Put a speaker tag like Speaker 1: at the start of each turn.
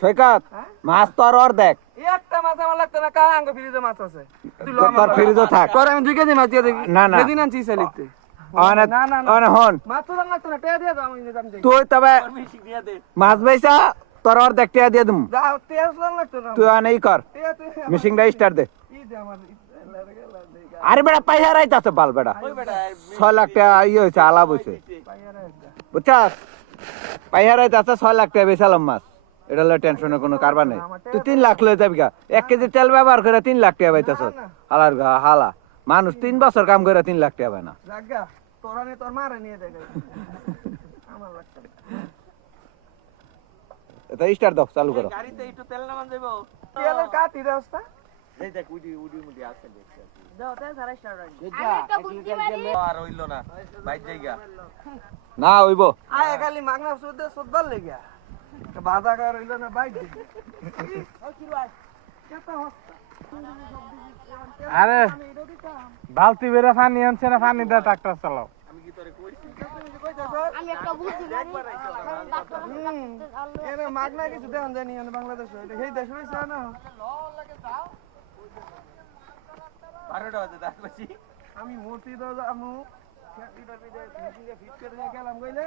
Speaker 1: শেকাত master ওর দেখ
Speaker 2: এই একটা মাছ আমার লাগতো না কা আঙ্গু ফ্রিজ মাছ আছে
Speaker 1: তুই লোম ফ্রিজ থাক
Speaker 2: করে আমি দুই কেজি মাছ দি দি না না দিনানছি সেলিত
Speaker 1: আ না না না মাছ তো
Speaker 2: লাগতো না টাকা দি দাও আমি
Speaker 1: তোই তবে মাছ ভাইসা তোর ওর দেখ টাকা দি দমু
Speaker 2: দাও তেছল না তো
Speaker 1: তুই আই না কর মেশিন লাই স্টার দে কি দে আমার আরে বেটা পাই ধারইতে আছে বাল বেটা 6 লাখ টাকা ই হইছে হালা হইছে কত পাই ধারইতে আছে 6 লাখ টাকা বেছলাম মাছ এটা লয় টেনশনের কোনো কারবার নাই তুই লাখ লয়ে যাবি গা এক কেজি তেল ব্যবহার করে তিন লাখ টাকা পাইতেছ হালার হালা মানুষ তিন বছর কাম করে তিন লাখ টাকা পায় না তোরা স্টার দফ চালু করো না ওইব
Speaker 2: আগালি মাগনা সুদ্ধ সুদ্ধ লেগে একটা বাধা গারে ইলনা বাইদি সরি স্যার যতক্ষণ হচ্ছে
Speaker 1: আরে আমি ইড়ো দিতাম বালতি ভেড়া পানি আনছিনা পানি দাও ডাক্তার চালাও আমি কি
Speaker 2: তরে কইছি আমি কইতাছি
Speaker 3: আমি একটা বুঝিনি আমি
Speaker 2: ডাক তোলো এনা মাগনা কিছু দেখান যাইয়নে বাংলাদেশও এটা হেই দেশ হইছানো লল লাগে দাও
Speaker 4: পরড়ো আজ তারপর
Speaker 2: আমি Morty দাও যামু শেপি বেরবিদে ঝি ঝি ফিট করে যে গেলাম কইলে